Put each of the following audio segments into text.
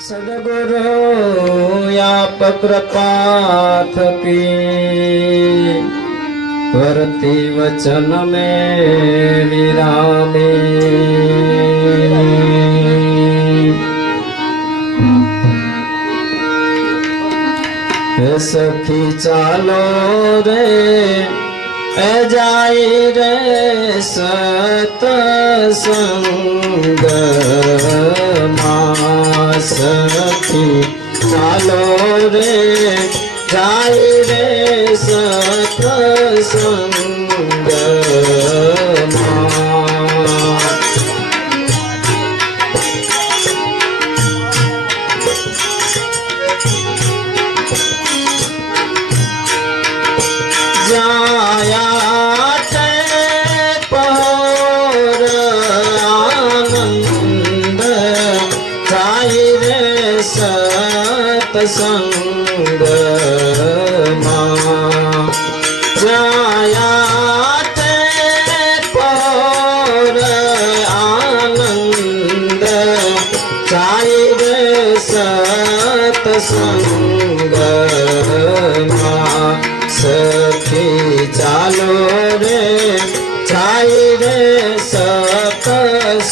सदगुरु याप कृपाथ की वचन में विरामे। सखी चालो रे जाई रे सत संग। સખી ચાલો રે જાય રે સતસંગ સતસંગમાં જાયા તે પહોર આનંદ જાય રે સતસંગમાં સખી ચાલો રે જાય રે સતસંગ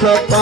Papa.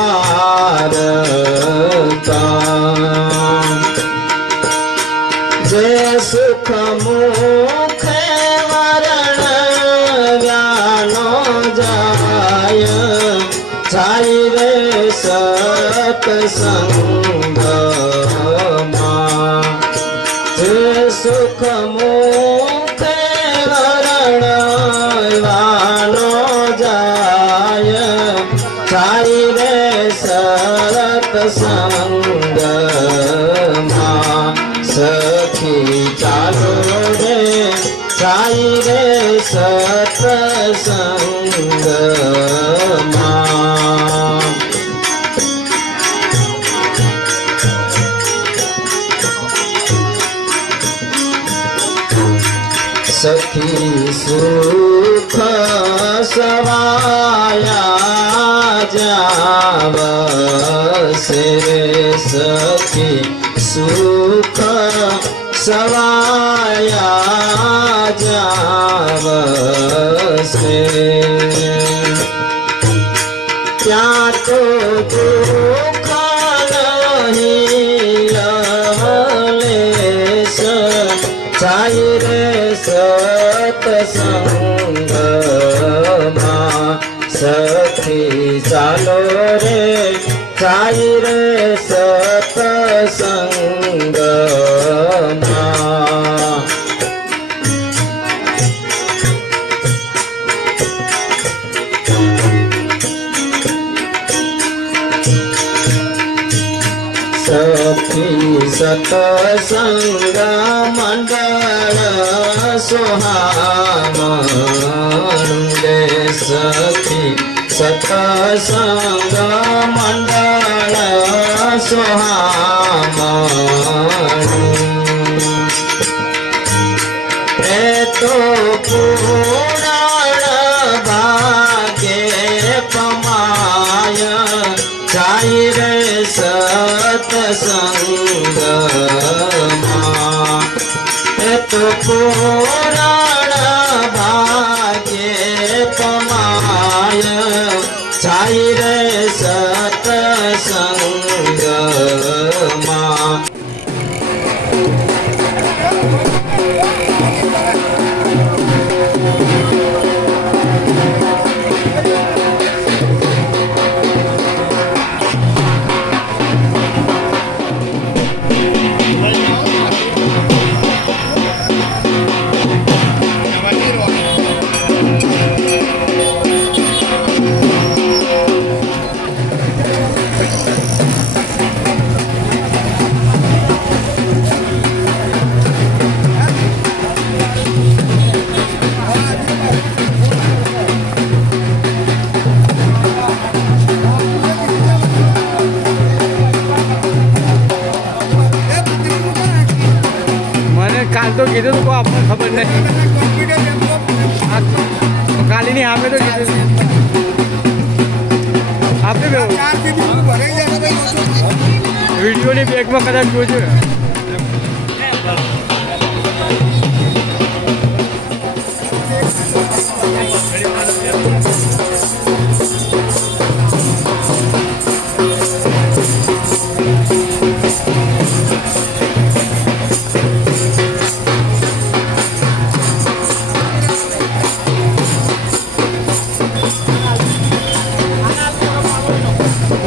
सवाया वाया सखी सुख सवा ચાલો રે થાય રે સતસંગ સતસંગ મંડળ સોહામંડે સખી સતસંગ મંડળ સોહામંડ એ તો પૂરણ ભાગે પમાય જાય રે સતસંગમાં તો પુરાણ ખબર નહીં. કાલીની આપે તો આપણે વિડીયોની બેગમાં કદાચ જોજો.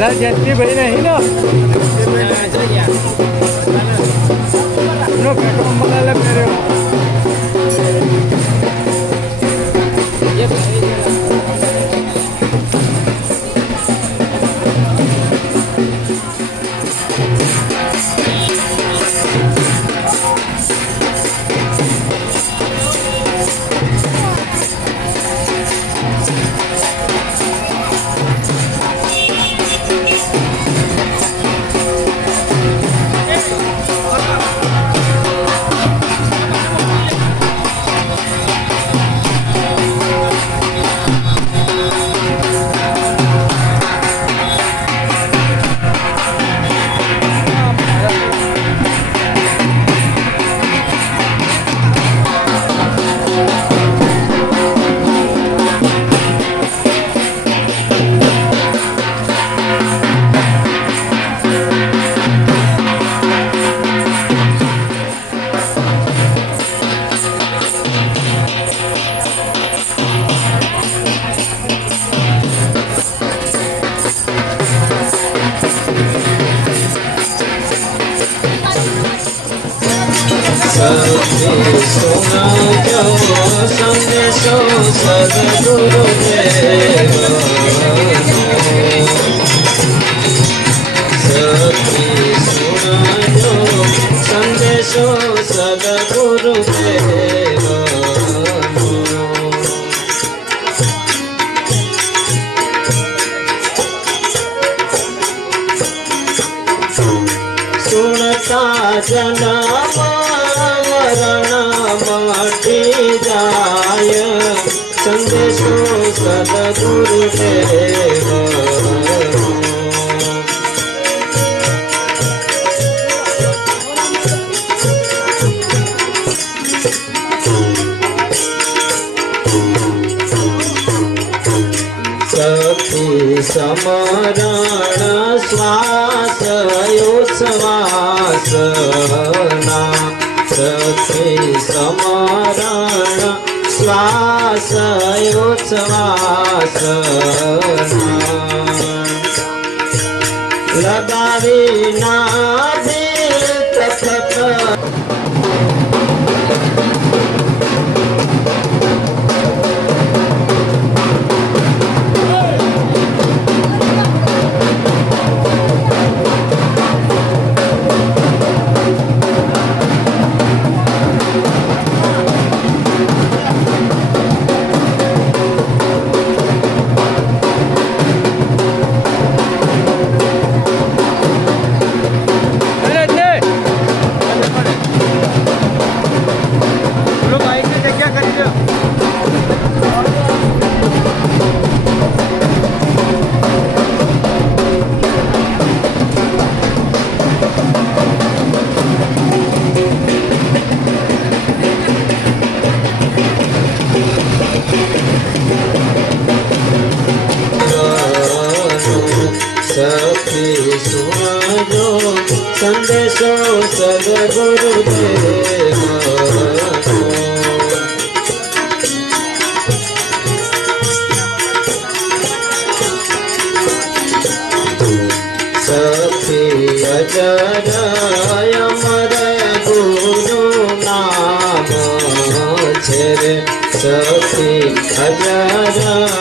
લા જેટલી ભાઈ નહીં નો નો પેટ્રોલ મગાલે પહેર્યો सत्य सुना जो सो सदगुरु सत्य सुना जो संदेशो सदगुरु सुनता जना મરણ મટી જાય સંદેશો સદગુરુદેવ સખી સમરણ શ્વાસ યોત્સવાસના સખી સમરણ શ્વાસ યોત્સવાસના લગાવી ના सखी भजनाय मर गुरु नाम छे सखी भजना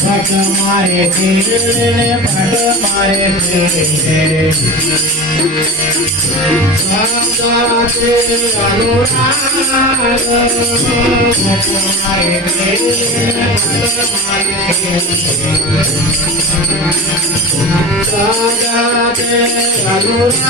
घट मारे तेरे भट मारे तेरे अनुराग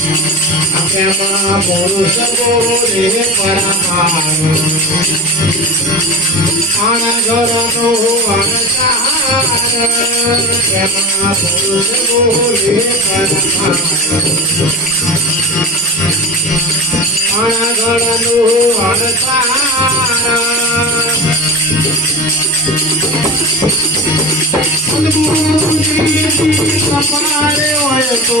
Duratana Apema Puruष Guru Paramahansa અણગરનો અણસાર એમાં પુરુષ બોલે અણગરનો અણસાર કપાળે હોય તો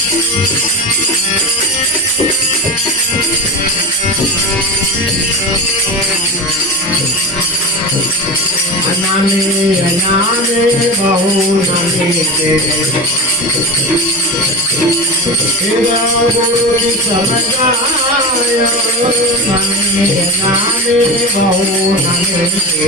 Anane, anane, bahu nane ke. Kya bolti samjaya? Anane, anane, bahu nane ke.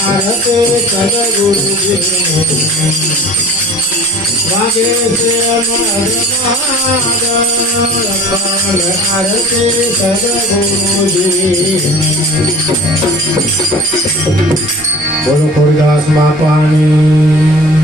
Bharat सदगुरु वागे से भारत सदगुरु बोलो खुरदास माँ पानी